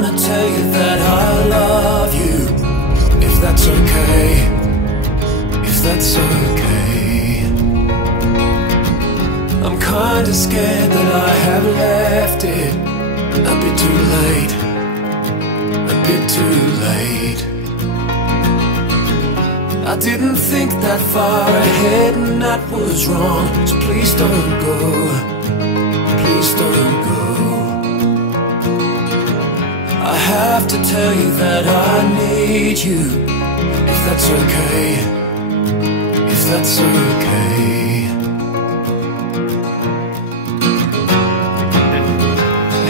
wanna tell you that I love you, if that's okay, if that's okay. I'm kinda scared that I have left it a bit too late, a bit too late. I didn't think that far ahead and that was wrong, so please don't go, please don't go. I have to tell you that I need you, if that's okay, if that's okay.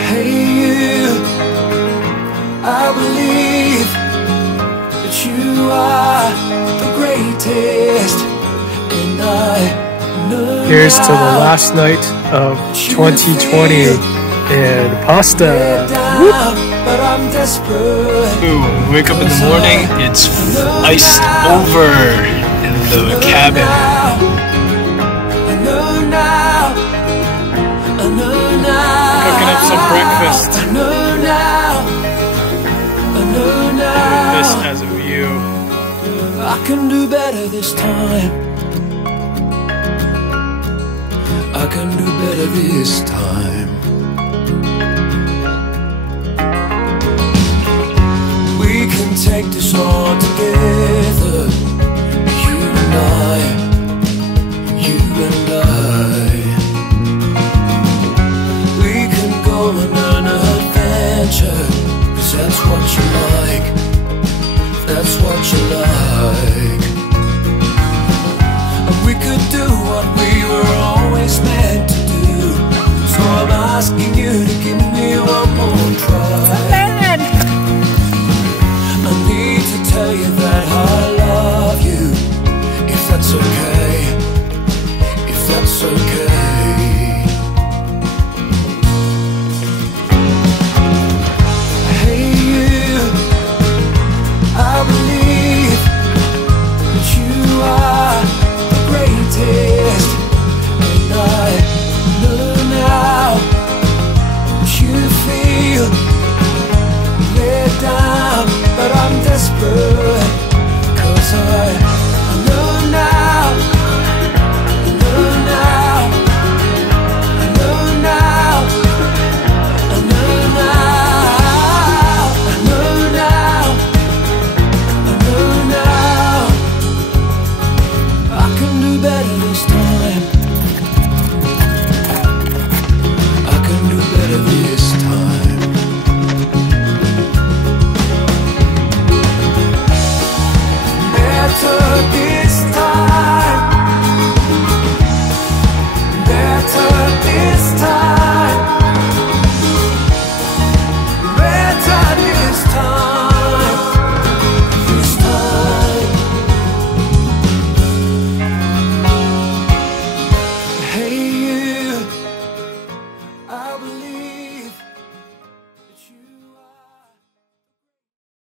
Hey you, I believe that you are the greatest, and I know. Here's to the last night of 2020 and pasta. But I'm desperate. Ooh, wake up in the morning, it's iced over in the cabin. I know now. I know now. Cooking up some breakfast. I know now. I know now. With this as a view. I can do better this time. I can do better this time. We can take this on together.